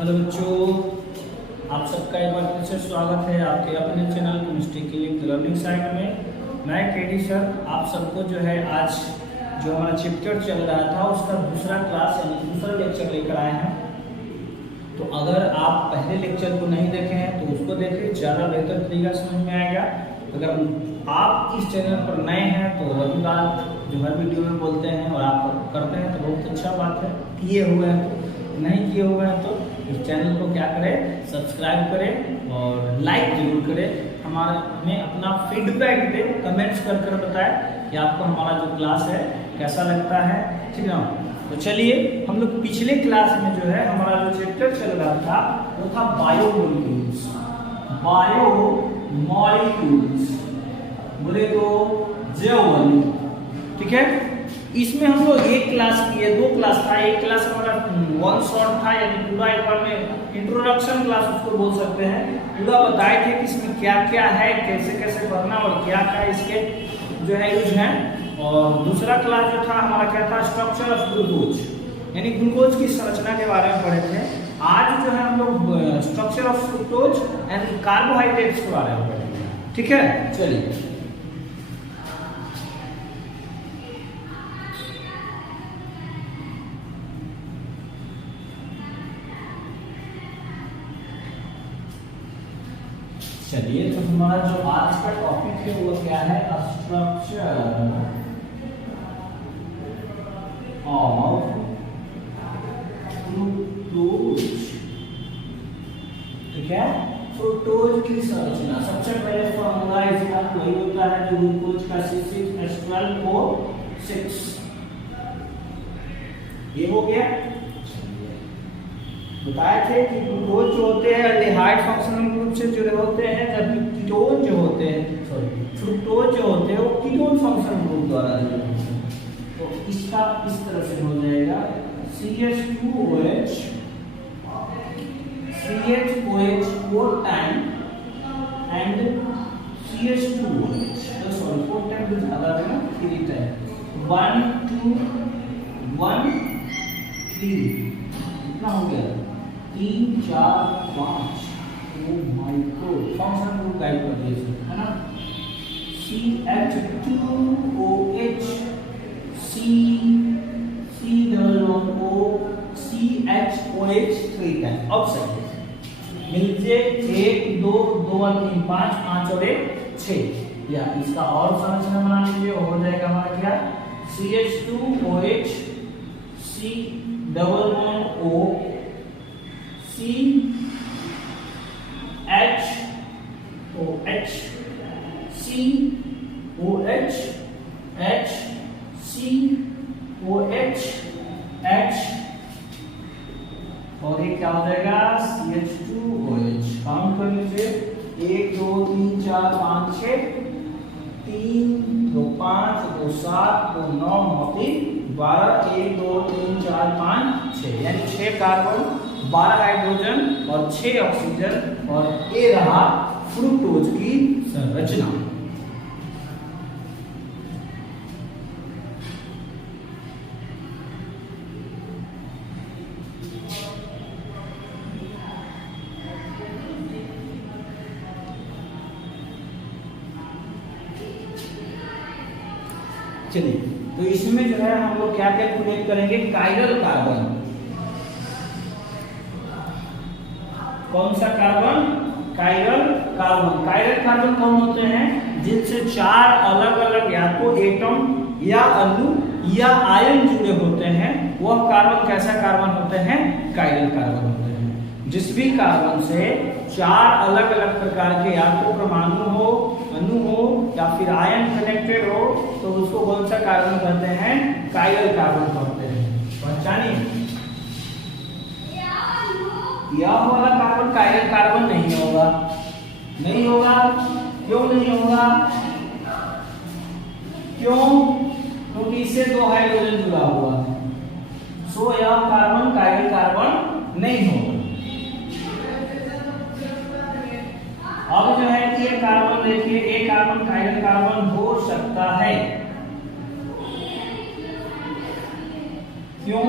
Hello बच्चों, आप सबका एक बार फिर से स्वागत है आपके अपने चैनल केमिस्ट्री की लर्निंग साइट में। मैं केडी सर आप सबको जो है आज जो हमारा चैप्टर चल रहा था उसका दूसरा क्लास यानी दूसरा लेक्चर लेकर आए हैं। तो अगर आप पहले लेक्चर को नहीं देखे हैं तो उसको देखें, ज़्यादा बेहतर तरीका समझ में आएगा। अगर आप इस चैनल पर नए हैं तो वही बात जो हर वीडियो में बोलते हैं और आप करते हैं तो बहुत अच्छा बात है। किए हुए हैं तो, नहीं किए हुए हैं तो इस चैनल को क्या करें, सब्सक्राइब करें और लाइक जरूर करें। हमें अपना फीडबैक दें, कमेंट्स कर कर बताएं कि आपको हमारा जो क्लास है कैसा लगता है, ठीक है ना। तो चलिए हम लोग पिछले क्लास में जो है हमारा जो चैप्टर चल रहा था वो था बायोमॉलिक्यूल्स। बायोमॉलिक्यूल्स बोले तो जैव, ठीक है। इसमें हम लोग एक क्लास किए, दो क्लास था। एक क्लास हमारा वन शॉट था यानी पूरा एक बार में इंट्रोडक्शन क्लास उसको बोल सकते हैं। पूरा बताए थे कि इसमें क्या क्या है, कैसे कैसे करना और क्या क्या इसके जो है यूज है। और दूसरा क्लास जो था हमारा क्या था, स्ट्रक्चर ऑफ ग्लूकोज यानी ग्लूकोज की संरचना के बारे में पढ़े थे। आज जो है हम लोग structure of fructose and carbohydrates के बारे में पढ़ेंगे, ठीक है। चलिए तो हमारा जो आज का टॉपिक है वो क्या है, स्ट्रक्चर ऑफ फ्रुक्टोज, ठीक है। फ्रुक्टोज की संरचना सबसे पहले फॉर्मूला इसका वही होता है जो ग्लूकोज का C6H12O6 ये हो गया। बताए थे कि ग्लूकोज जो होते हैं एल्डिहाइड फंक्शनल ग्रुप से जुड़े होते हैं, जबकि कीटोन जो होते हैं फ्रुक्टोज जो होते हैं वो कीटोन फंक्शनल ग्रुप द्वारा जुड़े होते हैं। तो इसका इस तरह से हो जाएगा CH2OH 4 टाइम एंड CH2OH तो सॉरी 4 टाइम तो ज्यादा है ना, 3 टाइम 1 2 1 3 कितना हो गया, 3 4 5 माइक्रो फंक्शन ग्रुप गाइड कर दिए है ना। CH2OH CHOH 3 time. अब सही मिलते 1 2 2 और 3 5 5 और 1 6 या इसका और संरचना बना लीजिए, हो जाएगा हमारा क्या CH2OH C11O CHOH COH HCOH H और ये क्या हो जाएगा CH2OH। काउंट कर लीजिए 1 2 3 4 5 6 3 2 5 2 7 2 9 3 12 1 2 3 4 5 6 यानी 6 कार्बन 12 हाइड्रोजन और 6 ऑक्सीजन और ये रहा फ्रुक्टोज की संरचना। चलिए तो इसमें जो है हम लोग क्या कैलकुलेट करेंगे, कायरल कार्बन। कौन सा carbon, chiral carbon. Chiral carbon कौन होते हैं, जिनसे 4 अलग अलग या तो एटम या अणु या आयन जुड़े होते हैं, वह कार्बन कैसा कार्बन होते हैं, कायरल कार्बन होते हैं। जिस भी कार्बन से 4 अलग अलग प्रकार के या तो परमाणु हो, अणु हो या फिर आयन कनेक्टेड हो तो उसको कौन सा कार्बन कहते हैं, कायरल कार्बन कहते हैं। पहचानिए यह वाला कार्बन कायरल कार्बन नहीं होगा, नहीं होगा। क्यों नहीं होगा, क्यों, क्योंकि इससे 2 हाइड्रोजन जुड़ा हुआ है, सो यह कार्बन कायरल कार्बन नहीं होगा। अब जो है ये कार्बन देखिए, एक कार्बन कायरल कार्बन हो सकता है, क्यों,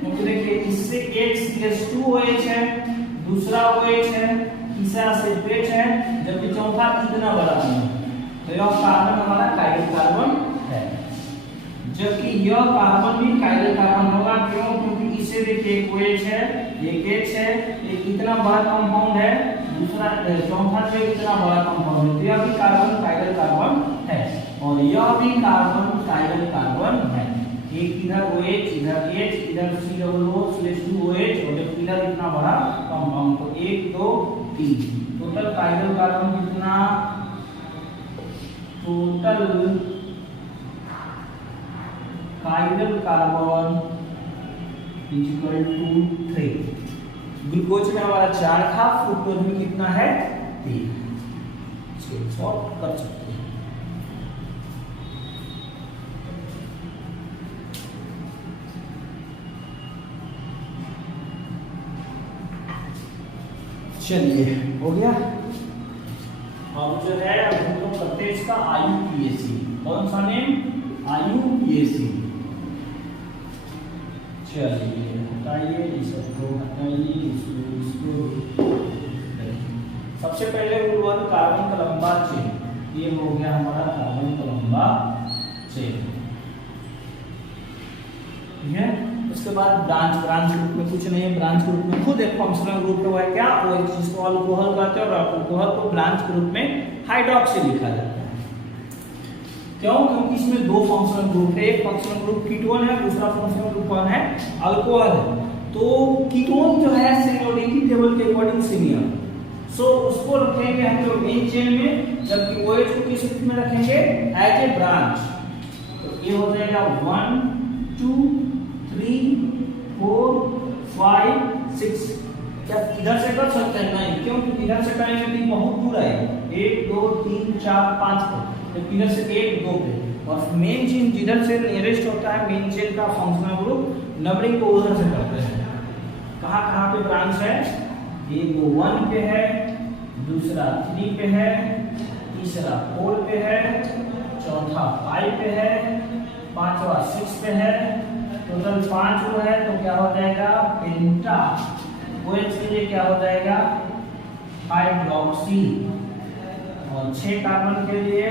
क्योंकि देखिए इससे इससे एक CH2OH है, दूसरा OH है, तीसरा सेपरेट है, जबकि चौथा इतना बड़ा नहीं है। तो यह कार्बन हमारा काइरल कार्बन है, जबकि यह कार्बन भी काइरल कार्बन होगा। क्यों? क्योंकि इससे देखिए एक OH है, एक H है, एक इतना बड़ा कंपाउंड है, दूसरा चौथा जो इतना बड़ा कंपाउंड है, तो यह भी कार्बन काइरल कार्बन है और यह भी कार्बन काइरल कार्बन है। एक इधर OH, इधर H, इधर COO/CH2OH और इधर इतना बड़ा कंपाउंड, तो 1 2 3 टोटल काइरल कार्बन कितना? Total chiral carbon = 3। ग्लूकोज में हमारा 4 था, फ्रुक्टोज में कितना है? 3। इसको सॉल्व कर सकते हैं। चलिए हो गया। अब जो है हम लोग करते हैं इसका IUPAC। कौन सा नेम? IUPAC। चलिए हटाइए, इस सबको हटाइए, इसको सबसे पहले रूल 1 कार्बन का लंबा चेन। ये हो गया हमारा कार्बन का लंबा चेन, ठीक है। उसके बाद ब्रांच ग्रुप में कुछ नहीं है। ब्रांच ग्रुप में खुद एक फंक्शनल ग्रुप है, वो है क्या? वो जिसको अल्कोहल कहते हैं और अल्कोहल को ब्रांच ग्रुप में हाइड्रॉक्सी लिखा जाता है। क्यों? क्योंकि इसमें 2 फंक्शनल ग्रुप है, एक फंक्शनल ग्रुप कीटोन है, दूसरा फंक्शनल ग्रुप कौन है? अल्कोहल है। तो कीटोन जो है सीनियोरिटी टेबल के अकॉर्डिंग सीनियर, सो उसको रखेंगे हम लोग मेन चेन में, जबकि OH को किस रूप में रखेंगे? As a branch. तो ये हो जाएगा 1 2 3 4 5 6। क्या इधर से कर सकते हैं? नहीं, क्यों? इधर से करेंगे तो बहुत दूर आएगा, 1 2 3 4 5 पे, तो इधर से 1 2 पे, और मेन चेन जिधर से नियरेस्ट होता है मेन चेन का फंक्शनल ग्रुप नंबरिंग को उधर से करते हैं। कहाँ कहाँ पे ब्रांच है? एक 1 पे है, दूसरा 3 पे है, तीसरा 4 पे है, चौथा 5 पे है, पांचवा 6 पे है, टोटल 5 वो है। तो क्या हो जाएगा? पेंटा। OH के लिए क्या हो जाएगा? हाइड्रोक्सी। और 6 कार्बन के लिए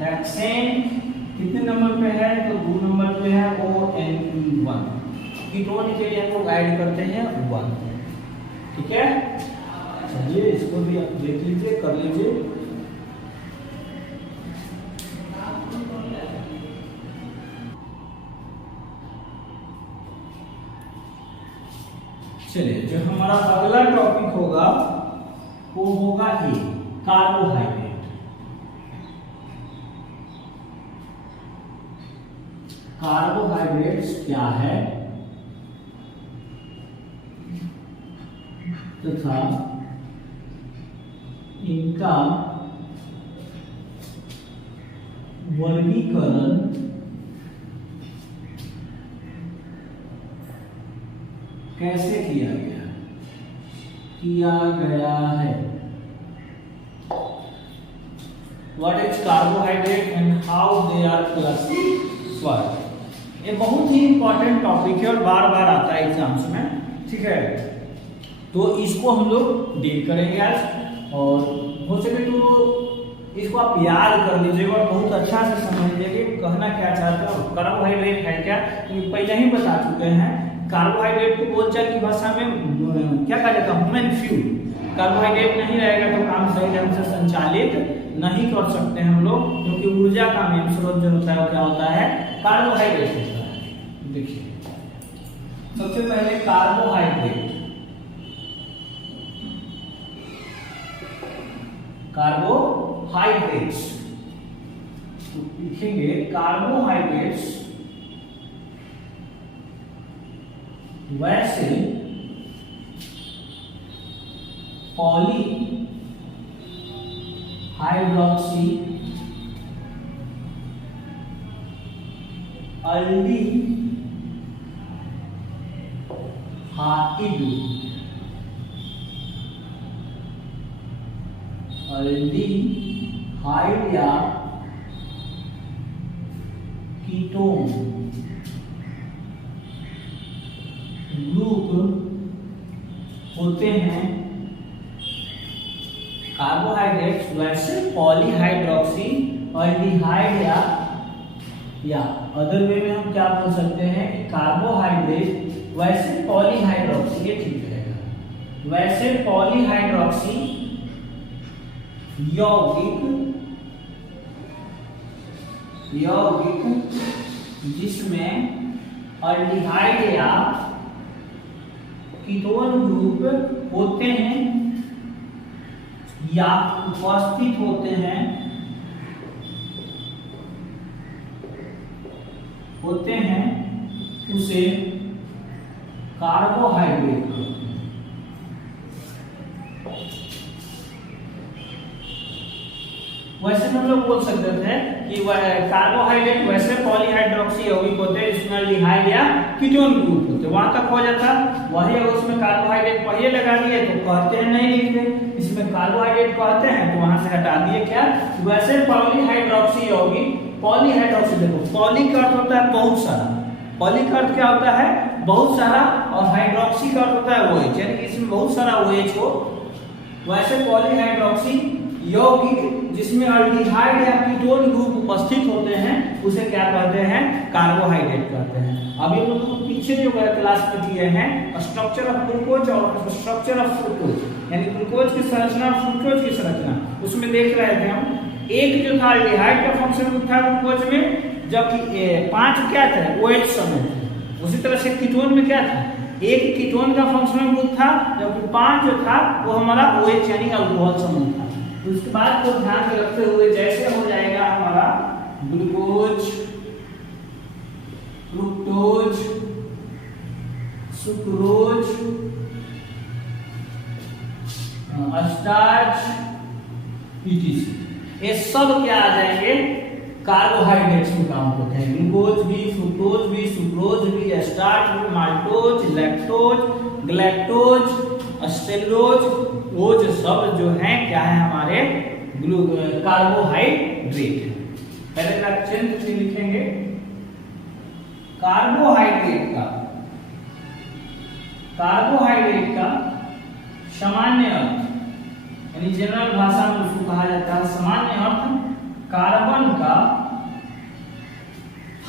हेक्सेन। कितने नंबर पे है? तो 2 नंबर पे है, ONE1। कीटोन के लिए हम लोग ऐड करते हैं 1, ठीक है। चलिए इसको भी आप देख लीजिए, कर लीजिए। चलिए जो हमारा अगला टॉपिक होगा वो होगा कार्बोहाइड्रेट। कार्बोहाइड्रेट्स क्या है तथा इनका वर्गीकरण कैसे किया गया है। What is carbohydrate and how they are classified? ये बहुत ही इंपॉर्टेंट टॉपिक है और बार बार आता है एग्जाम्स में, ठीक है। तो इसको हम लोग डील करेंगे आज, और हो सके तो इसको आप याद कर लीजिएगा और बहुत अच्छा से समझ लीजिए कहना क्या चाहते हो। कार्बोहाइड्रेट है क्या, क्योंकि पहले ही बता चुके हैं। कार्बोहाइड्रेट को बोलचाल की भाषा में क्या कहा जाता है? Human fuel. कार्बोहाइड्रेट नहीं रहेगा तो काम सही ढंग से संचालित नहीं कर सकते हम लोग, क्योंकि ऊर्जा का मेन स्रोत जो होता है वो क्या होता है? कार्बोहाइड्रेट होता है। देखिए सबसे पहले कार्बोहाइड्रेट्स तो लिखेंगे कार्बोहाइड्रेट्स वैसे पॉली हाइड्रोक्सी अल्डिहाइड या कीटोन ग्रुप होते हैं कार्बोहाइड्रेट्स, वैसे पॉलीहाइड्रोक्सी एल्डिहाइड या अदर वे में हम क्या बोल सकते हैं कि कार्बोहाइड्रेट वैसे पॉलीहाइड्रोक्सी, ये ठीक रहेगा, वैसे पॉलीहाइड्रोक्सी यौगिक जिसमें एल्डिहाइड या कीटोन ग्रुप होते हैं या उपस्थित होते हैं उसे कार्बोहाइड्रेट कहते हैं। वैसे हम लोग बोल सकते थे कि कार्बोहाइड्रेट वैसे पॉलीहाइड्रोक्सी यौगिक होते हैं जिसमें एल्डिहाइड या कीटोन ग्रुप होते हैं, वहां तक हो जाता। वही अगर उसमें कार्बोहाइड्रेट पहले लगा दिए तो कहते हैं नहीं लिखते, इसमें कार्बोहाइड्रेट कहते हैं तो वहां से हटा दिए क्या, वैसे पॉलीहाइड्रोक्सी यौगिक। पॉलीहाइड्रोक्सी देखो, पॉली का अर्थ होता है बहुत सारा, पॉली का अर्थ क्या होता है बहुत सारा, और हाइड्रोक्सी का अर्थ होता है OH, यानी कि इसमें बहुत सारा OH हो। वैसे पॉलीहाइड्रोक्सी यौगिक जिसमें एल्डिहाइड या कीटोन ग्रुप उपस्थित होते हैं उसे क्या कहते हैं, कार्बोहाइड्रेट कहते हैं। अभी हम लोग पीछे जो क्लास में किए हैं स्ट्रक्चर ऑफ ग्लूकोज और स्ट्रक्चर ऑफ फ्रुक्टोज, यानी ग्लूकोज की संरचना और फ्रुक्टोज की संरचना, उसमें देख रहे थे हम एक जो था एल्डिहाइड का फंक्शन था ग्लूकोज में, जबकि 5 क्या था OH समूह थे। उसी तरह से कीटोन में क्या था, एक कीटोन का फंक्शनल ग्रुप था, जबकि 5 जो था वो हमारा OH यानी अल्कोहल समूह था। तो उसके बाद को ध्यान में रखते हुए जैसे हो जाएगा हमारा glucose, fructose, sucrose, starch, ETC, ये सब क्या आ जाएंगे कार्बोहाइड्रेट्स में काम करते हैं। ग्लूकोज भी, फ्रुक्टोज भी, सुक्रोज भी, स्टार्च भी, माल्टोज, लैक्टोज, ग्लैक्टोज, स्टेरोज, वो जो सब जो है क्या है हमारे कार्बोहाइड्रेट। पैराग्राफ चेंज से लिखेंगे कार्बोहाइड्रेट का सामान्य अर्थ, यानी जनरल भाषा में उसको कहा जाता है सामान्य अर्थ, कार्बन का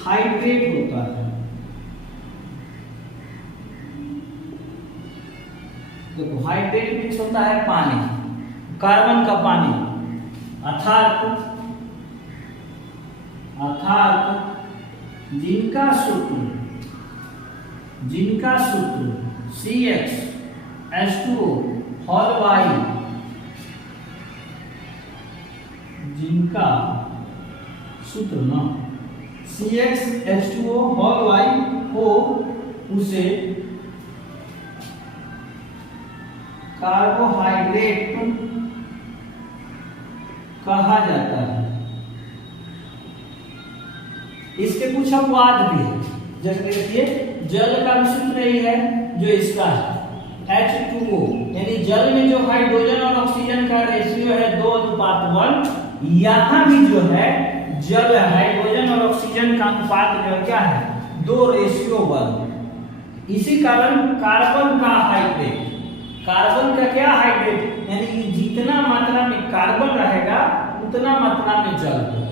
हाइड्रेट होता है। देखो हाइड्रेट मीन्स होता है पानी, कार्बन का पानी, अर्थात जिनका सूत्र CH2O हॉल वाई, जिनका सूत्र ना CH2O हॉल वाई हो उसे कार्बोहाइड्रेट कहा जाता है। इसके कुछ अपवाद भी है, जैसे देखिए जल का भी सूत्र यही है जो इसका है H2O, यानी जल में जो हाइड्रोजन और ऑक्सीजन का रेशियो है 2:1, यहाँ भी जो है जल हाइड्रोजन और ऑक्सीजन का अनुपात जो क्या है 2:1। इसी कारण कार्बन का हाइड्रेट, कार्बन का क्या हाइड्रेट, यानी कि जितना मात्रा में कार्बन रहेगा उतना मात्रा में जल होगा।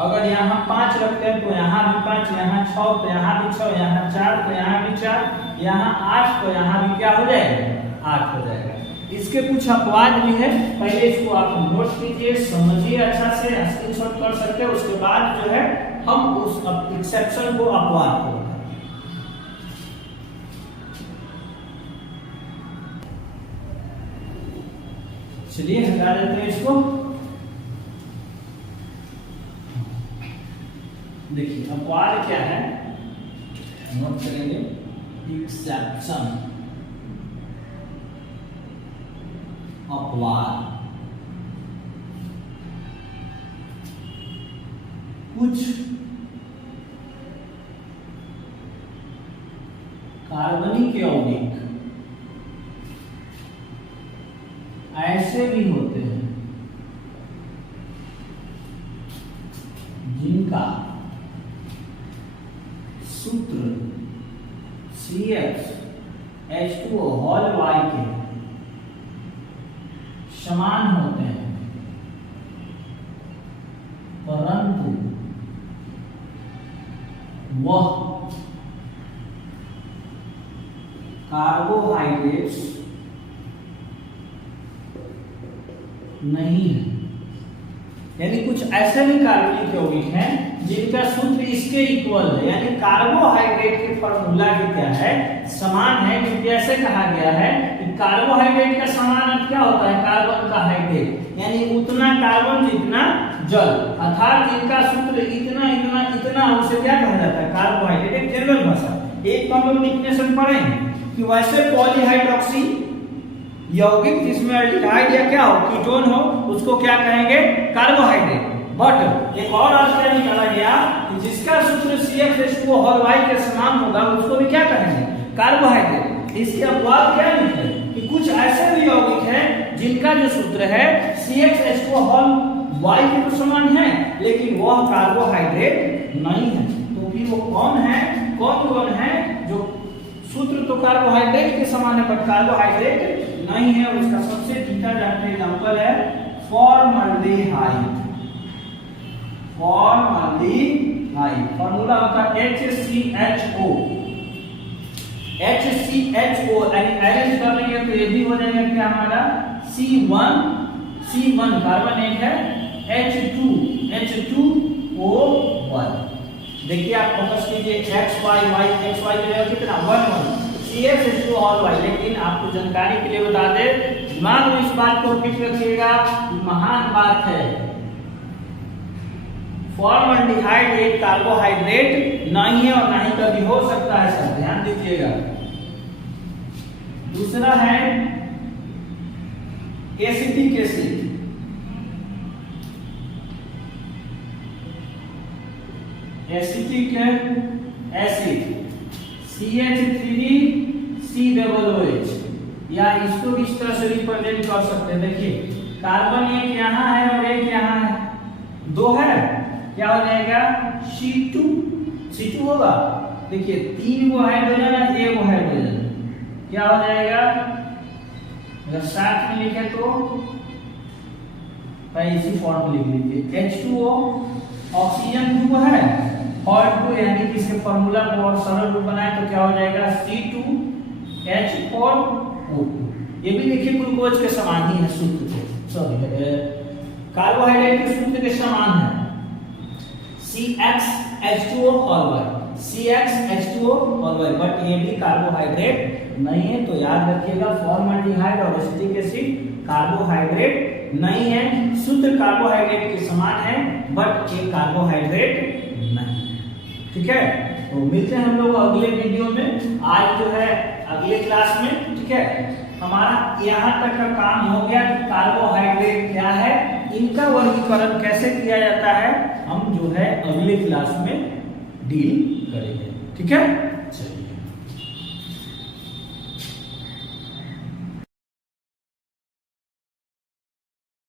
अगर यहाँ 5 रखते हैं तो यहाँ भी 5, यहाँ 6 तो यहाँ भी 6, यहाँ 4 तो यहाँ भी 4, यहाँ 8 तो यहाँ भी क्या हो जाएगा 8 हो जाएगा। इसके कुछ अपवाद भी है, पहले इसको आप नोट कीजिए, समझिए अच्छा से, स्क्रीनशॉट कर सकते हैं, उसके बाद जो है हम उस एक्सेप्शन को अपवाद को चलिए हटा देते हैं इसको। देखिए अपवाद क्या है, नोट करेंगे एक्सेप्शन, अपवाद कुछ कार्बनिक यौगिक ऐसे भी होते हैं जिनका सूत्र CH H2O होल Y के समान होते हैं, परंतु वह कार्बोहाइड्रेट्स नहीं है। यानी कुछ ऐसे भी कार्बनिक यौगिक हैं जिनका सूत्र इसके इक्वल है, यानी कार्बोहाइड्रेट के फॉर्मूला के क्या है, समान है। क्योंकि ऐसे कहा गया है कि कार्बोहाइड्रेट का समान क्या होता है, कार्बन का हाइड्रेट, यानी उतना कार्बन जितना जल, अर्थात इनका सूत्र इतना इतना इतना, उसे क्या कहा जाता है, कार्बोहाइड्रेट। एक जनरल भाषा, एक तो हम लोग डिफिनेशन पढ़ेंगे कि वैसे पॉलीहाइड्रोक्सी यौगिक जिसमें एल्डिहाइड या क्या हो, कीटोन हो, उसको क्या कहेंगे, कार्बोहाइड्रेट। बट एक और अर्थ क्या निकाला गया कि जिसका सूत्र CH2O होल Y के समान होगा उसको भी क्या कहेंगे, कार्बोहाइड्रेट। इसके अपवाद क्या निकले कि कुछ ऐसे भी यौगिक हैं जिनका जो सूत्र है CH2O होल Y के तो समान है, लेकिन वह कार्बोहाइड्रेट नहीं है। तो फिर वो कौन है, कौन कौन है जो सूत्र तो कार्बोहाइड्रेट के समान है बट कार्बोहाइड्रेट नहीं है। उसका सबसे जीता जाता एग्जांपल है फॉर्मल्डिहाइड। फॉर्मल्डिहाइड फॉर्मूला होता है HCHO। HCHO यानी अरेंज कर लेंगे तो ये भी हो जाएगा क्या हमारा C1 कार्बन एक है, H2O1। देखिए आप फोकस कीजिए, XY मिलेगा कितना, 1 CH2O होल Y। लेकिन आपको जानकारी के लिए बता दे, दिमाग में इस बात को फिट रखिएगा, महान बात है, फॉर्मल्डिहाइड एक कार्बोहाइड्रेट नहीं है और ना ही कभी हो सकता है, सर ध्यान दीजिएगा। दूसरा है acetic acid. Acetic acid CH3COOH, या इसको इस तरह से रिप्रेजेंट कर सकते हैं। देखिए कार्बन एक यहाँ है और एक यहाँ है, दो है, क्या हो जाएगा C2 होगा। देखिए 3 वो हाइड्रोजन है, 1 वो हाइड्रोजन, क्या हो जाएगा, अगर साथ में लिखे तो इसी फॉर्म लिख लीजिए, H2O ऑक्सीजन 2 है और 2, यानी कि इसके फॉर्मूला को और सरल रूप बनाए तो क्या हो जाएगा C2H4O2। ये भी देखिए ग्लूकोज के समान ही है सूत्र के, सॉरी कार्बोहाइड्रेट के सूत्र के समान है, CXH2O whole Y, CXH2O whole Y। But ये भी कार्बोहाइड्रेट नहीं है, तो याद रखिएगा फॉर्मल्डिहाइड और एसिटिक एसिड कार्बोहाइड्रेट नहीं है। सूत्र कार्बोहाइड्रेट के समान है बट ये कार्बोहाइड्रेट नहीं है। ठीक है, तो मिलते हैं हम लोग अगले वीडियो में, आज जो है अगले क्लास में। ठीक है, हमारा यहाँ तक का काम हो गया कि कार्बोहाइड्रेट क्या है, इनका वर्गीकरण कैसे किया जाता है, हम जो है अगले क्लास में डील करेंगे। ठीक है।